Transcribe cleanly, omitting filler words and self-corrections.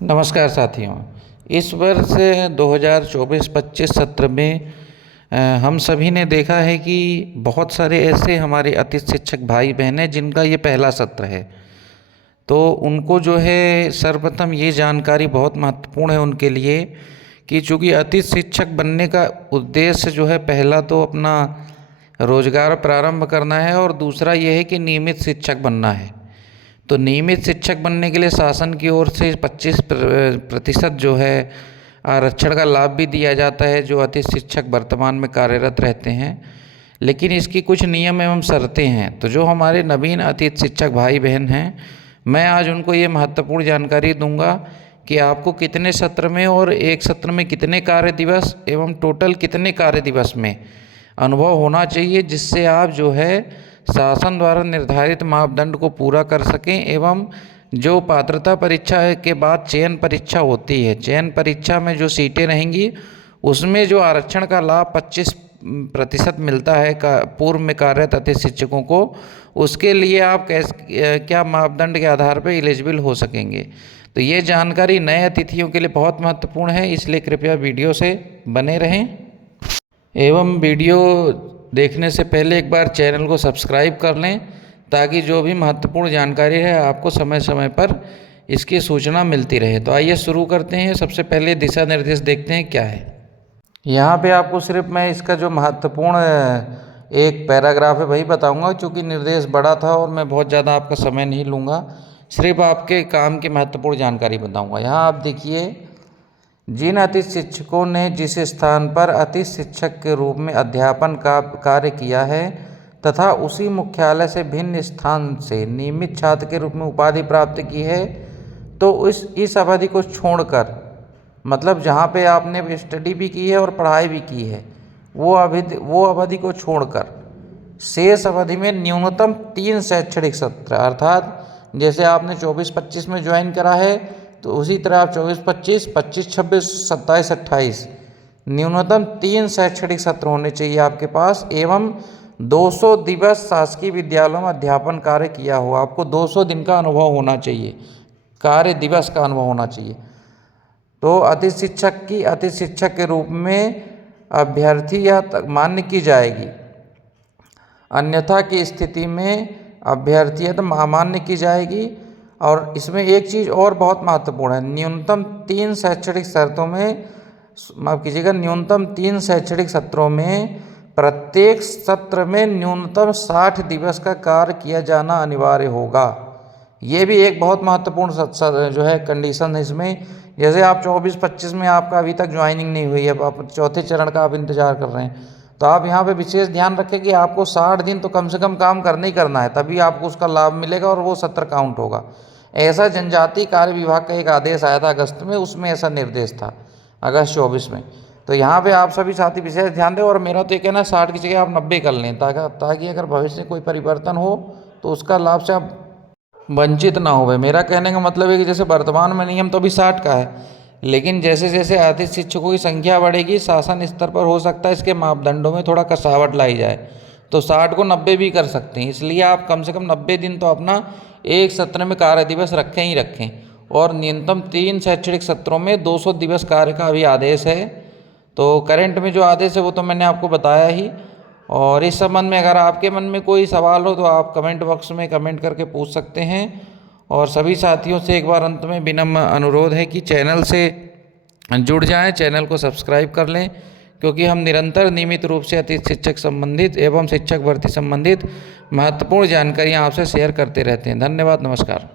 नमस्कार साथियों। इस वर्ष 2024-25 सत्र में हम सभी ने देखा है कि बहुत सारे ऐसे हमारे अतिथि शिक्षक भाई बहन हैं जिनका ये पहला सत्र है। तो उनको जो है सर्वप्रथम ये जानकारी बहुत महत्वपूर्ण है उनके लिए कि चूँकि अतिथि शिक्षक बनने का उद्देश्य जो है पहला तो अपना रोजगार प्रारंभ करना है और दूसरा ये है कि नियमित शिक्षक बनना है। तो नियमित शिक्षक बनने के लिए शासन की ओर से 25% जो है आरक्षण का लाभ भी दिया जाता है जो अतिथि शिक्षक वर्तमान में कार्यरत रहते हैं। लेकिन इसकी कुछ नियम एवं शर्तें हैं। तो जो हमारे नवीन अतिथि शिक्षक भाई बहन हैं, मैं आज उनको ये महत्वपूर्ण जानकारी दूंगा कि आपको कितने सत्र में और एक सत्र में कितने कार्य दिवस एवं टोटल कितने कार्य दिवस में अनुभव होना चाहिए, जिससे आप जो है शासन द्वारा निर्धारित मापदंड को पूरा कर सकें एवं जो पात्रता परीक्षा के बाद चयन परीक्षा होती है, चयन परीक्षा में जो सीटें रहेंगी उसमें जो आरक्षण का लाभ 25% मिलता है पूर्व में कार्यरत अतिथि शिक्षकों को, उसके लिए आप क्या मापदंड के आधार पर एलिजिबल हो सकेंगे। तो ये जानकारी नए अतिथियों के लिए बहुत महत्वपूर्ण है, इसलिए कृपया वीडियो से बने रहें एवं वीडियो देखने से पहले एक बार चैनल को सब्सक्राइब कर लें ताकि जो भी महत्वपूर्ण जानकारी है आपको समय समय पर इसकी सूचना मिलती रहे। तो आइए शुरू करते हैं। सबसे पहले दिशा निर्देश देखते हैं क्या है। यहाँ पे आपको सिर्फ मैं इसका जो महत्वपूर्ण एक पैराग्राफ है वही बताऊँगा, क्योंकि निर्देश बड़ा था और मैं बहुत ज़्यादा आपका समय नहीं लूँगा, सिर्फ आपके काम की महत्वपूर्ण जानकारी बताऊँगा। यहाँ आप देखिए, जिन अतिथि शिक्षकों ने जिस स्थान पर अतिथि शिक्षक के रूप में अध्यापन का कार्य किया है तथा उसी मुख्यालय से भिन्न स्थान से नियमित छात्र के रूप में उपाधि प्राप्त की है, तो इस अवधि को छोड़कर, मतलब जहाँ पे आपने स्टडी भी की है और पढ़ाई भी की है, वो अवधि को छोड़कर शेष अवधि में न्यूनतम 3 शैक्षणिक सत्र, अर्थात जैसे आपने 24-25 में ज्वाइन करा है तो उसी तरह आप 24-25, 25-26, 27-28 न्यूनतम 3 शैक्षणिक सत्र होने चाहिए आपके पास एवं 200 दिवस शासकीय विद्यालयों में अध्यापन कार्य किया हो। आपको 200 दिन का अनुभव होना चाहिए, कार्य दिवस का अनुभव होना चाहिए। तो अतिथि शिक्षक की अतिथि शिक्षक के रूप में अभ्यर्थी या मान्य की जाएगी, अन्यथा की स्थिति में अभ्यर्थी तो अमान्य की जाएगी। और इसमें एक चीज़ और बहुत महत्वपूर्ण है, न्यूनतम 3 शैक्षणिक शर्तों में, माफ़ कीजिएगा, न्यूनतम 3 शैक्षणिक सत्रों में प्रत्येक सत्र में न्यूनतम 60 दिवस का कार्य किया जाना अनिवार्य होगा। ये भी एक बहुत महत्वपूर्ण जो है कंडीशन है इसमें। जैसे आप 24-25 में आपका अभी तक ज्वाइनिंग नहीं हुई है, आप चौथे चरण का आप इंतज़ार कर रहे हैं, तो आप यहाँ पे विशेष ध्यान रखें कि आपको 60 दिन तो कम से कम काम करना ही करना है, तभी आपको उसका लाभ मिलेगा और वो सत्र काउंट होगा। ऐसा जनजातीय कार्य विभाग का एक आदेश आया था अगस्त में, उसमें ऐसा निर्देश था अगस्त 24 में। तो यहाँ पे आप सभी साथी विशेष ध्यान दें। और मेरा तो ये कहना है 60 की जगह आप 90 कर लें, ताकि अगर भविष्य में कोई परिवर्तन हो तो उसका लाभ से आप वंचित ना हो। मेरा कहने का मतलब है कि जैसे वर्तमान में नियम तो अभी 60 का है, लेकिन जैसे जैसे अतिथि शिक्षकों की संख्या बढ़ेगी, शासन स्तर पर हो सकता है इसके मापदंडों में थोड़ा कसावट लाई जाए, तो 60 को 90 भी कर सकते हैं। इसलिए आप कम से कम 90 दिन तो अपना एक सत्र में कार्य दिवस रखें ही रखें। और न्यूनतम 3 शैक्षणिक सत्रों में 200 दिवस कार्य का अभी आदेश है। तो करंट में जो आदेश है वो तो मैंने आपको बताया ही। और इस संबंध में अगर आपके मन में कोई सवाल हो तो आप कमेंट बॉक्स में कमेंट करके पूछ सकते हैं। और सभी साथियों से एक बार अंत में विनम्र अनुरोध है कि चैनल से जुड़ जाएं, चैनल को सब्सक्राइब कर लें, क्योंकि हम निरंतर नियमित रूप से अतिथि शिक्षक संबंधित एवं शिक्षक भर्ती संबंधित महत्वपूर्ण जानकारियाँ आपसे शेयर करते रहते हैं। धन्यवाद, नमस्कार।